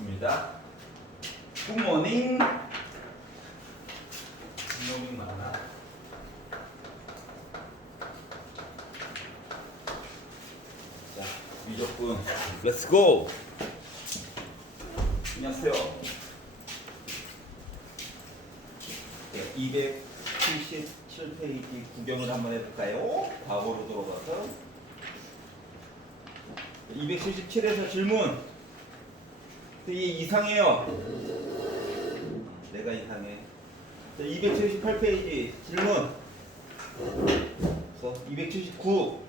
좋습니다. 굿모닝. 굿모닝 많아. 자, 미적분 렛츠고. 안녕하세요. 277페이지 구경을 한번 해볼까요? 과거로 돌아가서 277에서 질문. 이게 이상해요. 내가 이상해. 278페이지 질문. 279.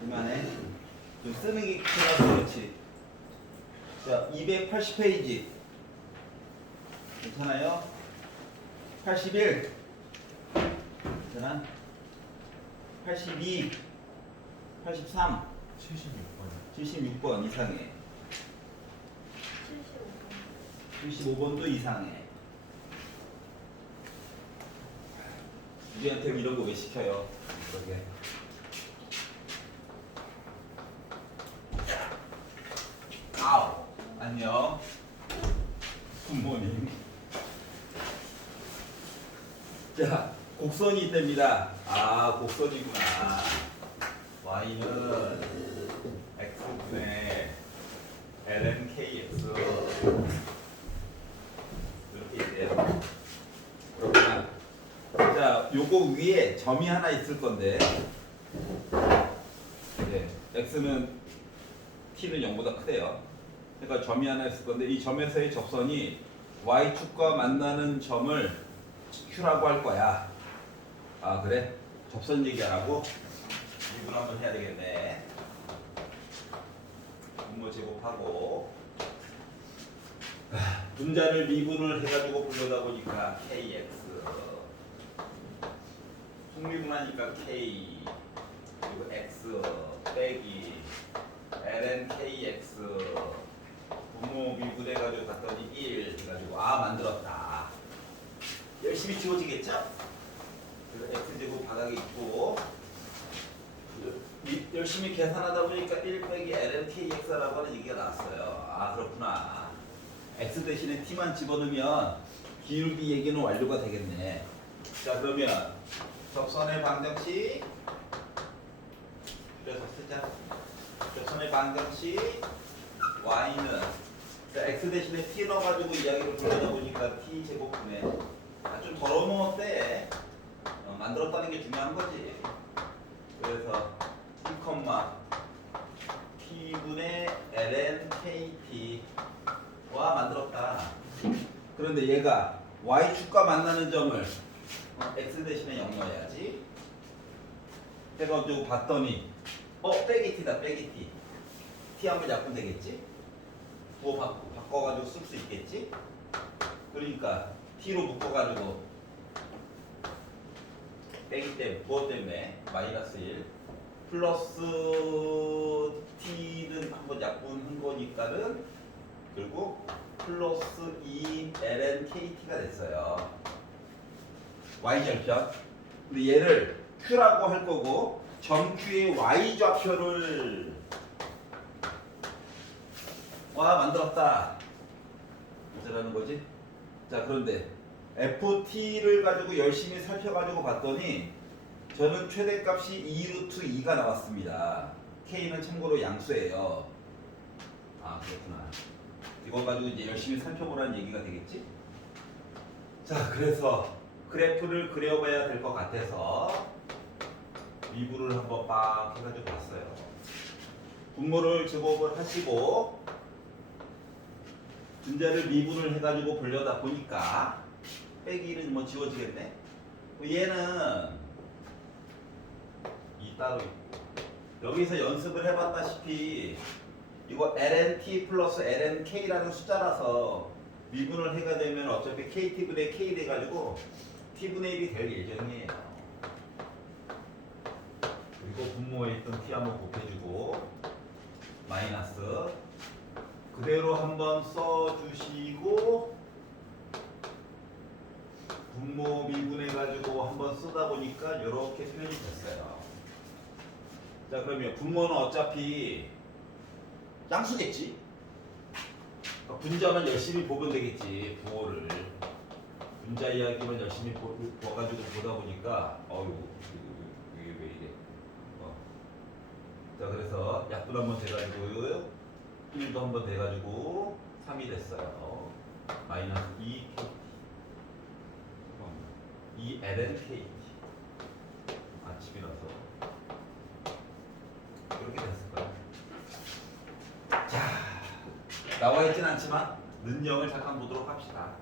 그만해. 좀 쓰는 게 귀찮아서 그렇지. 자, 280페이지. 괜찮아요? 81. 괜찮아? 82. 83. 76번 이상해. 75번도 이상해. 우리한테 이런 거 왜 시켜요? 그러게. 아우, 안녕. 굿모닝. 자, 곡선이 있답니다. 아, 곡선이구나. y는 x분의 lnkx 이렇게 있대요. 그렇구나. 자, 요거 위에 점이 하나 있을 건데, 네, x는 t는 0보다 크대요. 그러니까 점이 하나 있을 건데, 이 점에서의 접선이 y축과 만나는 점을 q라고 할 거야. 아, 그래? 접선 얘기하라고? 미분 한번 해야 되겠네. 분모 제곱하고 분자를 미분을 해가지고 불러다 보니까 kx, 속미분하니까 k, 그리고 x 빼기 ln kx, 분모 미분해가지고 갔더니 1 해가지고 만들었다. 열심히 지워지겠죠? 그래서 x제곱 바닥에 있고 열심히 계산하다 보니까 1 빼기 ln kx라고 하는 얘기가 나왔어요. 아, 그렇구나. x 대신에 t만 집어넣으면 기울기 얘기는 완료가 되겠네. 자, 그러면 접선의 방정식 그래서 쓰자. 접선의 방정식 y는 x 대신에 t 넣어가지고 이야기를 불러다 보니까 t 제곱분의 좀 덜어놓으면 어때? 만들었다는 게 중요한 거지. 그래서 2, t분의 ln kt와 만들었다. 그런데 얘가 y축과 만나는 점을 x 대신에 0 넣어야지. 해가지고 봤더니 빼기 t다. 빼기 t. t 한번 약분 되겠지? 부호 바꿔가지고 쓸 수 있겠지? 그러니까 t로 묶어가지고 빼기 때문에 부호 때문에 마이너스 1 플러스 t는 한번 약분한 거니까는 결국 플러스 2 ln kt가 됐어요. y절편. 근데 얘를 q라고 할 거고 점 q의 y좌표를 만들었다. 어쩌라는 거지? 자, 그런데 ft를 가지고 열심히 살펴가지고 봤더니 저는 최대값이 2루트 2가 나왔습니다. k는 참고로 양수예요. 아, 그렇구나. 이거 가지고 이제 열심히 살펴보라는 얘기가 되겠지? 자, 그래서 그래프를 그려봐야 될 것 같아서 미분을 한번 빡 해가지고 봤어요. 분모를 제곱을 하시고 분자를 미분을 해가지고 보려다 보니까 빼기는 뭐 지워지겠네. 얘는 따로 있고 여기서 연습을 해봤다시피 이거 lnt 플러스 lnk라는 숫자라서 미분을 해가 되면 어차피 kt분의 k 돼가지고 t분의 1이 될 예정이에요. 그리고 분모에 있던 t 한번 곱해주고 마이너스 그대로 한번 써주시고 분모 미분해가지고 한번 쓰다 보니까 이렇게 표현이 됐어요. 자, 그러면 분모는 어차피 양수겠지? 분자만 열심히 보면 되겠지. 부호를 분자 이야기만 열심히 봐가지고 보다 보니까 이게 왜 이래. 자, 그래서 약분 한번 돼가지고 1도 한번 돼가지고 3이 됐어요. 마이너스 2KT 2lnKT 아침이라서 이렇게 됐을 거야. 자, 나와 있진 않지만 는영을 잠깐 보도록 합시다.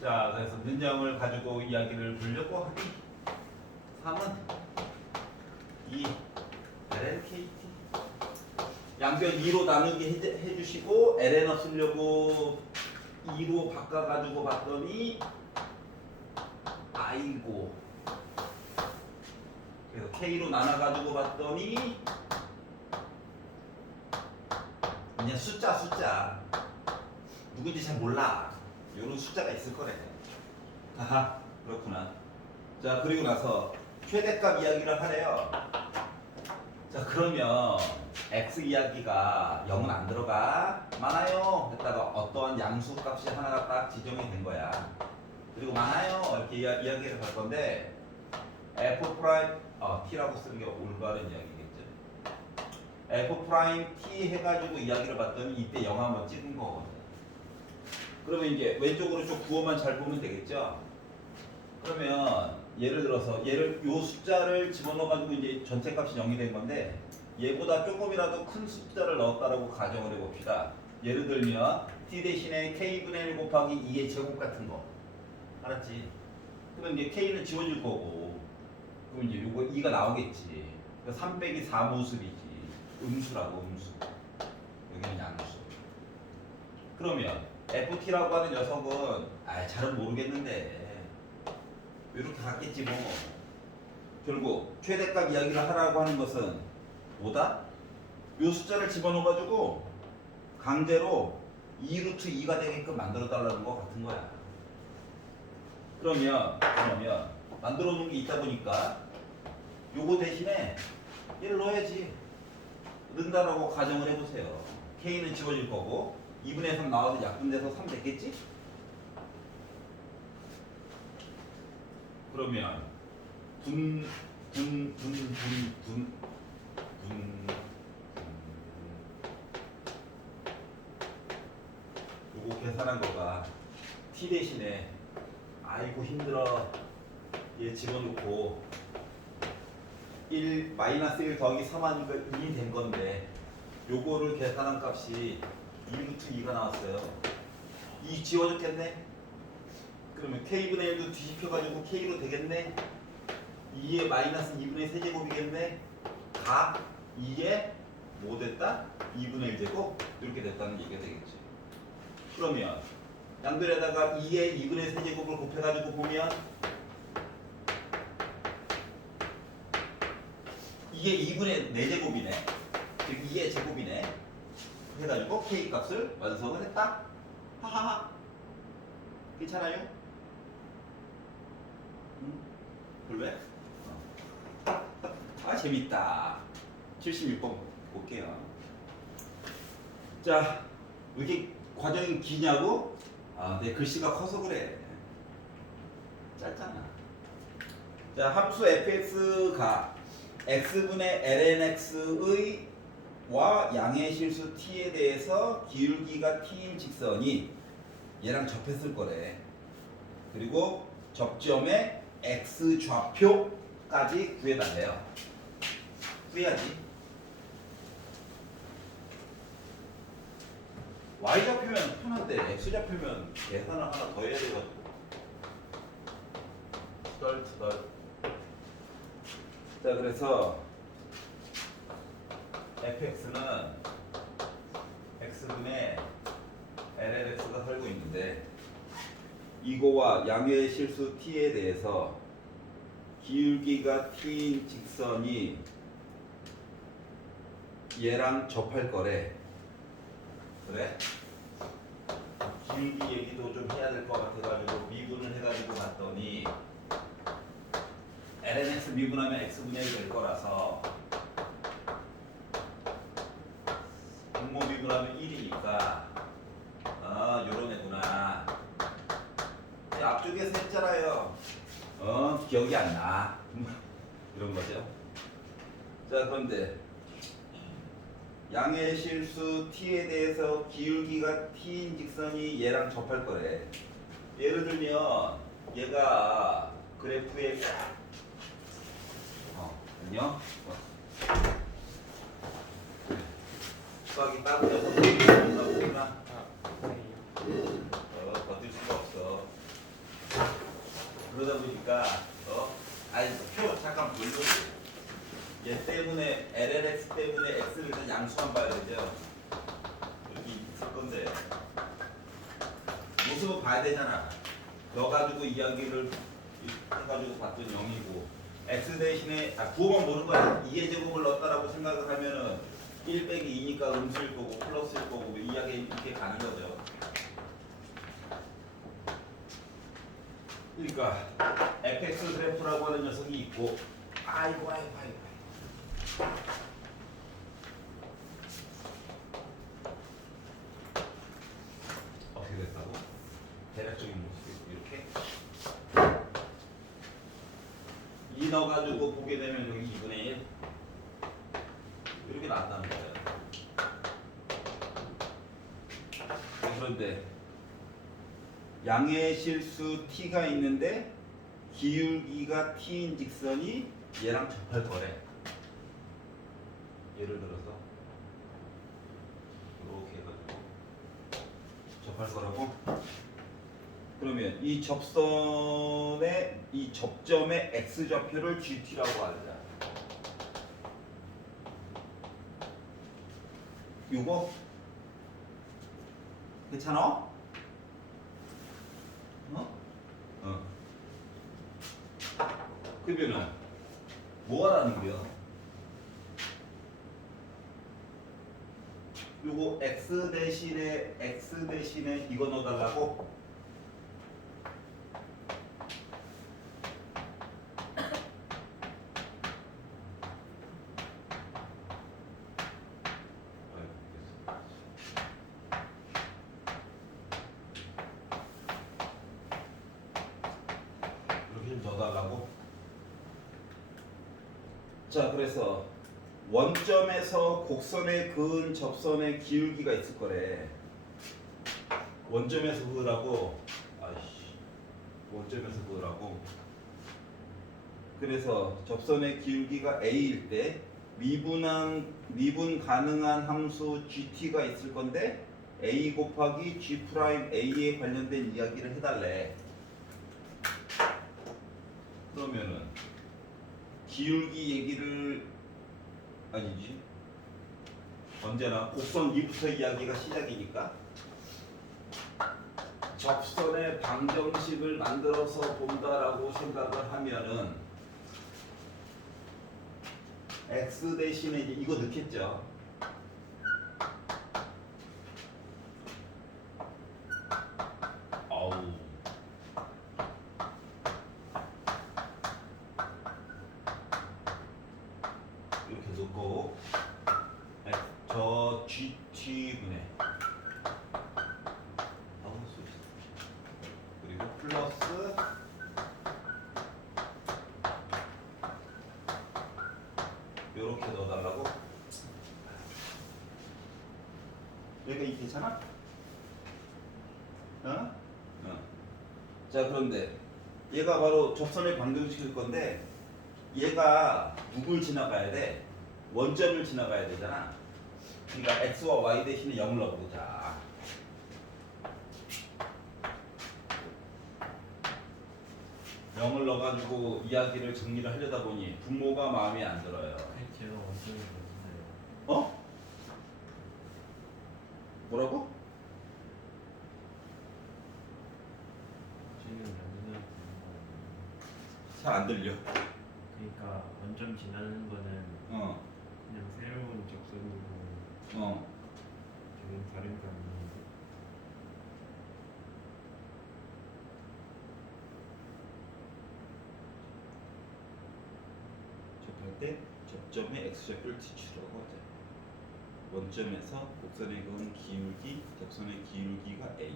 자, 그래서 는영을 가지고 이야기를 보려고 하니 3은 2 lnKT 양변 2로 나누기 해주시고 ln 쓰려고 2로 바꿔가지고 봤더니 아이고, 그래서 K로 나눠가지고 봤더니 그냥 숫자 누군지 잘 몰라. 이런 숫자가 있을 거래. 아하, 그렇구나. 자, 그리고 나서 최대값 이야기를 하래요. 자, 그러면 x 이야기가 0은 안 들어가 많아요 했다가 어떠한 양수 값이 하나가 딱 지정이 된 거야. 그리고 많아요 이렇게 이야기를 할 건데 f 프라임 t라고 쓰는 게 올바른 이야기겠죠. f 프라임 t 해가지고 이야기를 봤더니 이때 0 한번 찍은 거거든. 그러면 이제 왼쪽으로 좀 구호만 잘 보면 되겠죠. 그러면 예를 들어서 요 숫자를 집어넣어가지고 이제 전체 값이 0이 된 건데 얘보다 조금이라도 큰 숫자를 넣었다라고 가정을 해봅시다. 예를 들면 t 대신에 k분의 1 곱하기 2의 제곱 같은 거. 알았지? 그럼 이제 k는 지워질 거고, 그럼 이제 요거 2가 나오겠지. 3 빼기 4 모습이지. 음수라고, 음수. 여기는 양수. 그러면 ft라고 하는 녀석은 잘은 모르겠는데 이렇게 갔겠지 뭐. 결국 최대값 이야기를 하라고 하는 것은 뭐다? 요 숫자를 집어넣어가지고 강제로 2루트 2가 되게끔 만들어 달라는 거 같은 거야. 그러면 만들어 놓은 게 있다 보니까 요거 대신에 얘를 넣어야지. 넣는다라고 가정을 해보세요. K는 지워질 거고 2분의 3 나와서 약분돼서 3 됐겠지? 그러면 요거 계산한 거가 t 대신에 아이고 힘들어 얘 집어넣고 1 마이너스 1 더하기 3 하니까 2이 된 건데 요거를 계산한 값이 2루트 2가 나왔어요. 2 지워졌겠네? 그러면 k분의 1도 뒤집혀가지고 k로 되겠네? 2의 마이너스 2분의 세제곱이겠네? 각 2의 뭐 됐다? 2분의 1제곱? 이렇게 됐다는 얘기가 되겠지. 그러면 양변에다가 2의 2분의 세제곱을 곱해가지고 보면 2의 2분의 4제곱이네. 즉 2의 제곱이네. 해가지고 k 값을 완성을 했다. 하하하. 괜찮아요? 왜? 재밌다. 76번 볼게요. 자, 왜 이렇게 과정이 기냐고? 내 글씨가 커서 그래. 짧잖아. 자, 함수 fx가 x분의 lnx의 와 양의 실수 t에 대해서 기울기가 t인 직선이 얘랑 접했을 거래. 그리고 접점의 x 좌표까지 구해달래요. 구해야지. y 좌표면 편한데 x 좌표면 계산을 하나 더 해야 돼가지고 투덜투덜. 자, 그래서 fx는 x분의 lnx가 살고 있는데 이거와 양의 실수 t에 대해서 기울기가 t인 직선이 얘랑 접할 거래. 그래? 기울기 얘기도 좀 해야 될 것 같아가지고 미분을 해가지고 봤더니 lnx 미분하면 x분의 1 될 거라서 분모 미분하면 1이니까 요런 애구나. 앞쪽에서 했잖아요. 기억이 안 나. 이런 거죠. 자, 그런데 양의 실수 t에 대해서 기울기가 t인 직선이 얘랑 접할 거래. 예를 들면 얘가 그래프에 안녕. 수학이 따뜻해서 보이나 보구나. 버틸 수가 없어. 그러다 보니까 아니 표 잠깐 돌려줘. 얘 때문에 LLX 때문에 X를 일단 양수만 봐야 되죠. 이렇게 있을 건데 모습을 봐야 되잖아. 넣어가지고 이야기를 해가지고 봤더니 0이고 X 대신에 9번 모르는 거야. 2의 제곱을 넣었다라고 생각을 하면은 1 빼기 2니까 음수일 거고 플러스일 거고 이야기 이렇게 가는 거죠. 그러니까 fx 그래프라고 하는 녀석이 있고 아이고 어떻게 됐다고? 대략적인 모습이 이렇게 이 넣어가지고 보게 되면 여기 2분의 1 이렇게 나왔다는 거예요. 그런데 양의 실수 t가 있는데 기울기가 t인 직선이 얘랑 접할 거래. 예를 들어서 이렇게 해가지고 접할 거라고. 그러면 이 접선의 이 접점의 x 좌표를 gt라고 하자. 요거 괜찮아? 그러면은 뭐가 나는 거야? 요거 x 대신에 이거 넣어달라고? 이렇게 좀 넣어달라고? 자, 그래서 원점에서 곡선에 그은 접선의 기울기가 있을 거래. 원점에서 그으라고. 원점에서 그으라고. 그래서 접선의 기울기가 a일 때 미분 가능한 함수 gt가 있을 건데 a 곱하기 g 프라임 a에 관련된 이야기를 해달래. 그러면은 기울기 얘기를 아니지. 언제나 곡선 위부터 이야기가 시작이니까 접선의 방정식을 만들어서 본다라고 생각을 하면은 x 대신에 이거 넣겠죠. 이렇게 넣고 저 GT분의 그리고 플러스 이렇게 넣어달라고. 여기가 이 괜찮아? 자, 그런데 얘가 바로 접선의 방정식일 건데 얘가 누굴 지나가야 돼? 원점을 지나가야 되잖아. 그러니까 x와 y 대신에 0을 넣어보자. 영을 넣어가지고 이야기를 정리를 하려다 보니 분모가 마음에 안 들어요. 제가 원점이 없는데요. 어? 뭐라고? 지금 여기는 잘 안 들려. 그러니까 원점 지나는 거는 그냥 새로운 적선이고 저긴 다른 거 아니에요? 접할 때 접점의 x좌표를 지추라고 하자. 원점에서 곡선에 그은 기울기, 접선의 기울기가 A.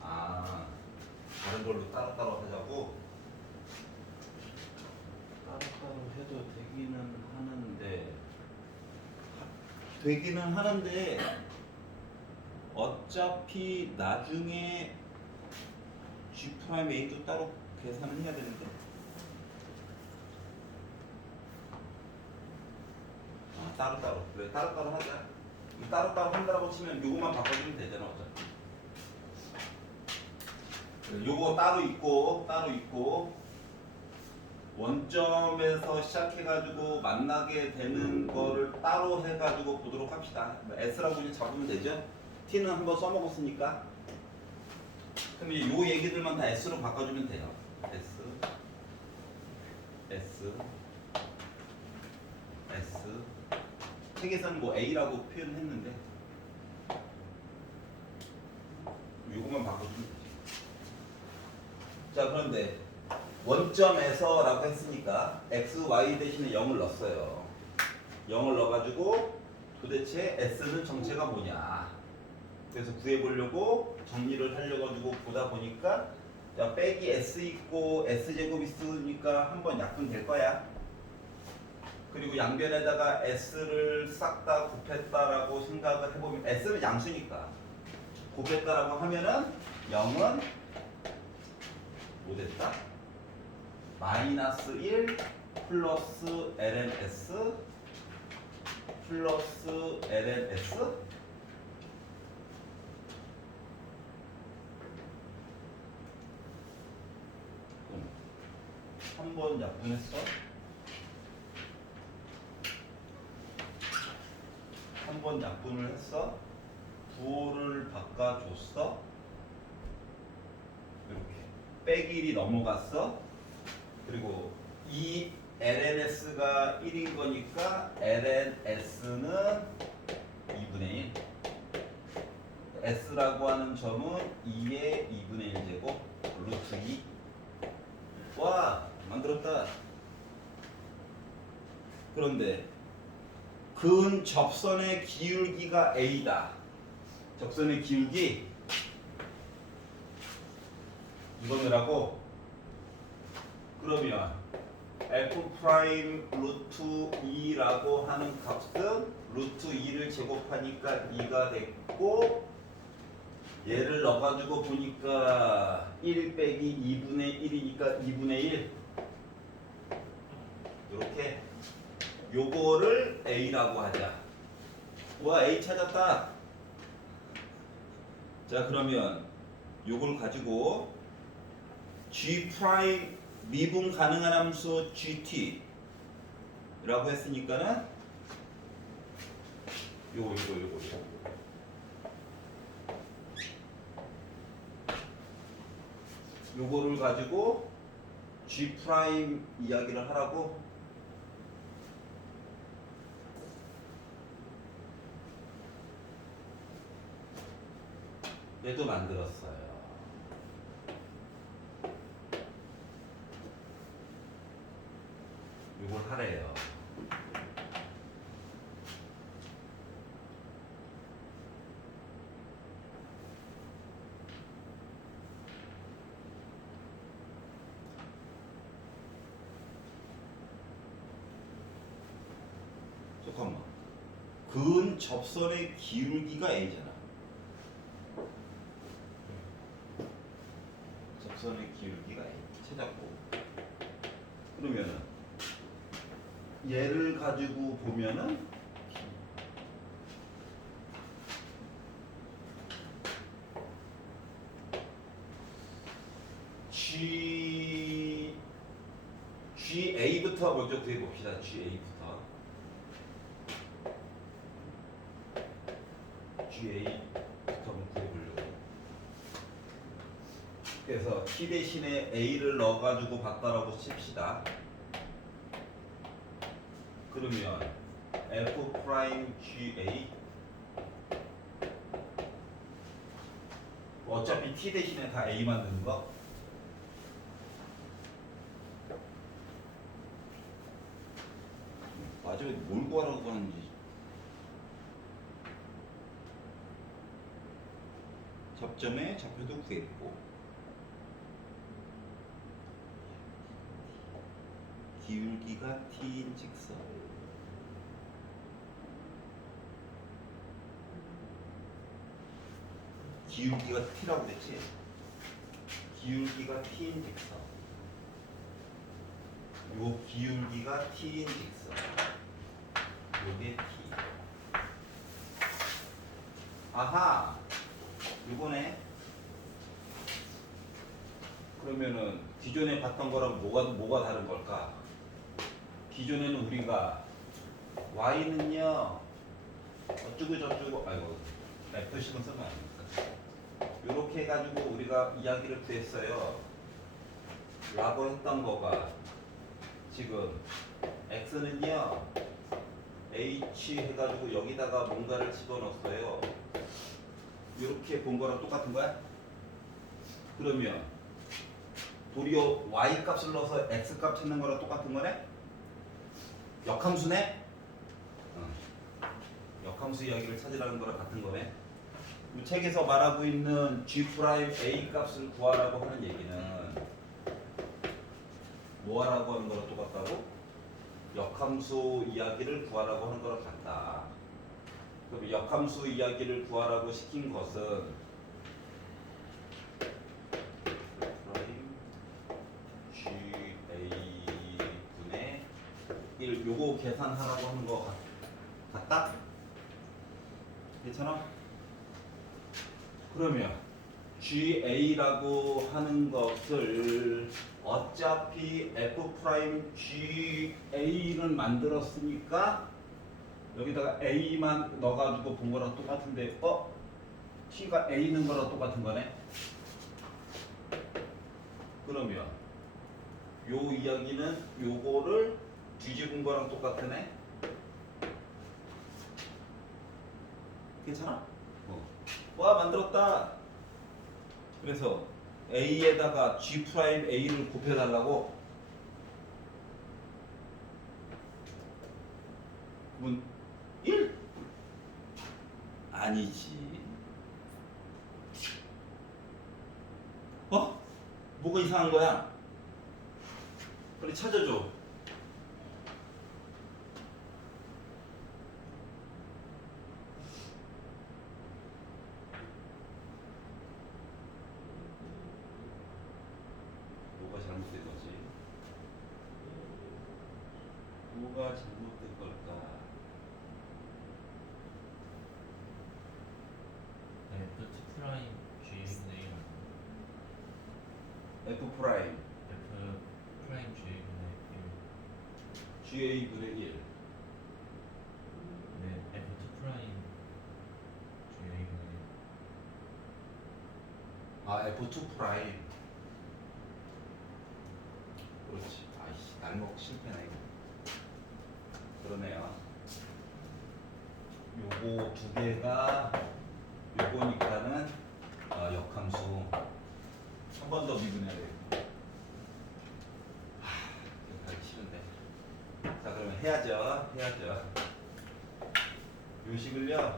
아, 다른 걸로 따로따로 하자고? 따로따로 해도 되기는 하는데 어차피 나중에 G 프라임 A도 따로 계산을 해야 되는데. 따로따로. 그래, 따로따로 하자. 따로따로 한다고 치면 요거만 바꿔주면 되잖아, 어차피. 그래, 요거 따로 있고, 원점에서 시작해가지고 만나게 되는 거를 따로 해가지고 보도록 합시다. S라고 이제 잡으면 되죠? T는 한번 써먹었으니까. 그럼 이제 요 얘기들만 다 S로 바꿔주면 돼요. S. 책에서는 뭐 A라고 표현했는데 요것만 바꿔주면 되죠. 자, 그런데 원점에서라고 했으니까 x, y 대신에 0을 넣었어요. 0을 넣어가지고 도대체 S는 정체가 뭐냐. 그래서 구해보려고 정리를 하려고 가지고 보다 보니까 야, 빼기 S 있고 S제곱 있으니까 한번 약분 될 거야. 그리고 양변에다가 S를 싹 다 곱했다라고 생각을 해보면 S는 양수니까 곱했다라고 하면은 0은 뭐 됐다? 마이너스 1 플러스 ln S 한 번 약분했어? 한 번 약분을 했어? 부호를 바꿔줬어? 이렇게 빼기 1이 넘어갔어? 그리고 이 lns가 1인 거니까 lns는 2분의 1. s라고 하는 점은 2의 2분의 1제곱 루트 2. 와, 만들었다. 그런데 근 접선의 기울기가 A다. 접선의 기울기 이거느라고 그러면 f 프라임 루트 2라고 하는 값은 루트 2를 제곱하니까 2가 됐고 얘를 넣어가지고 보니까 1 빼기 2분의 1이니까 2분의 1 이렇게 요거를 A라고 하자. 와, A 찾았다. 자, 그러면 요걸 가지고 G 프라임 미분 가능한 함수 GT 라고 했으니까는 요거 요거를 가지고 G 프라임 이야기를 하라고. 얘도 만들었어요. 이걸 하래요. 잠깐만. 근 접선의 기울기가 A잖아. 접선의 기울기가 A 찾았고, 그러면은 얘를 가지고 보면은 GA부터 먼저 구해봅시다. GA부터 한번 구해보려고. 그래서 T 대신에 A를 넣어가지고 봤다라고 칩시다. 그러면 F 프라임 GA 어차피 T 대신에 다 A만 넣는 거. 맞아. 도대체 뭘 구하라고 하는지. 접점의 좌표도 구했고 기울기가 t인 직선 기울기가 t라고 됐지? 기울기가 t인 직선 요 기울기가 t인 직선 요게 t 아하 요거네. 그러면은 기존에 봤던 거랑 뭐가 다른 걸까? 기존에는 우리가 y는요 어쩌고 저쩌고 아이고 F식은 쓰면 안 됩니까? 요렇게 해가지고 우리가 이야기를 구했어요. 라고 했던 거가 지금 x는요 h 해가지고 여기다가 뭔가를 집어넣었어요. 이렇게 본 거랑 똑같은 거야? 그러면 도리어 y 값을 넣어서 x 값 찾는 거랑 똑같은 거네? 역함수네? 역함수 이야기를 찾으라는 거랑 같은 거네. 이 책에서 말하고 있는 g' a 값을 구하라고 하는 얘기는 뭐 하라고 하는 거랑 똑같다고? 역함수 이야기를 구하라고 하는 거랑 같다. 그럼 역함수 이야기를 구하라고 시킨 것은 GA분의 1 요거 계산하라고 하는 거 같다? 괜찮아? 그러면 GA라고 하는 것을 어차피 F'GA를 만들었으니까 여기다가 A만 넣어가지고 본 거랑 똑같은데 T가 A 있는 거랑 똑같은 거네? 그러면 요 이야기는 요거를 뒤집은 거랑 똑같으네? 괜찮아? 와 만들었다. 그래서 A에다가 G'A를 곱해달라고? 그럼 1? 아니지. 뭐가 이상한 거야? 빨리 찾아줘. 뭐가 잘못된 거지? 뭐가 잘못된 걸까? F2 프라임 G분의 1 F 프라임 F 프라임 G분의 1 GA분의 1 네, F2 프라임 G분의 1 F2 프라임 그렇지. 아이씨 날먹 실패네 이거. 그러네요. 요거 두 개가 요거니까는 역함수 한 번 더 미분해야 돼요. 이거 가기 싫은데. 자 그러면 해야죠. 요 식을요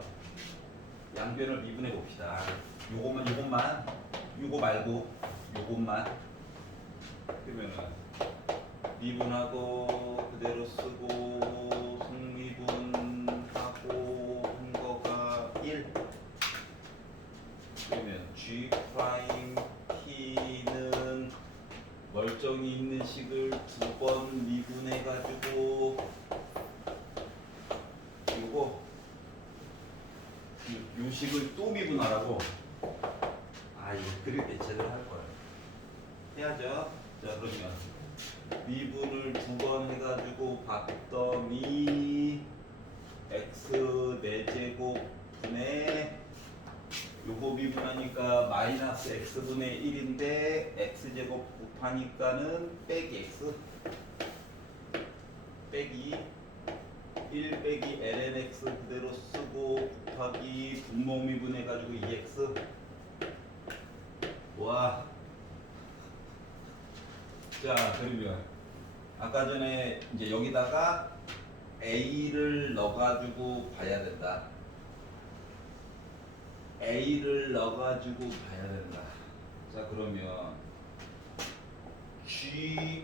양변을 미분해 봅시다. 요것만 요거 말고 요것만 그러면은 미분하고 그대로 쓰고 성미분하고 한 거가 1 그러면 G 프라임 T는 멀쩡히 있는 식을 두 번 미분해 가지고 요거 요 식을 또 미분하라고. 이거 그릴 때 제대로 할 거야. 해야죠. 자 그러면 미분을 두 번 해가지고 봤더니 x 4제곱 분의 요거 미분하니까 마이너스 x분의 1인데 x제곱 곱하니까는 빼기 x 빼기 1 빼기 lnx 그대로 쓰고 곱하기 분모 미분해가지고 2x 와. 자 그러면 아까 전에 이제 여기다가 A를 넣어가지고 봐야 된다. A를 넣어가지고 봐야 된다. 자 그러면 G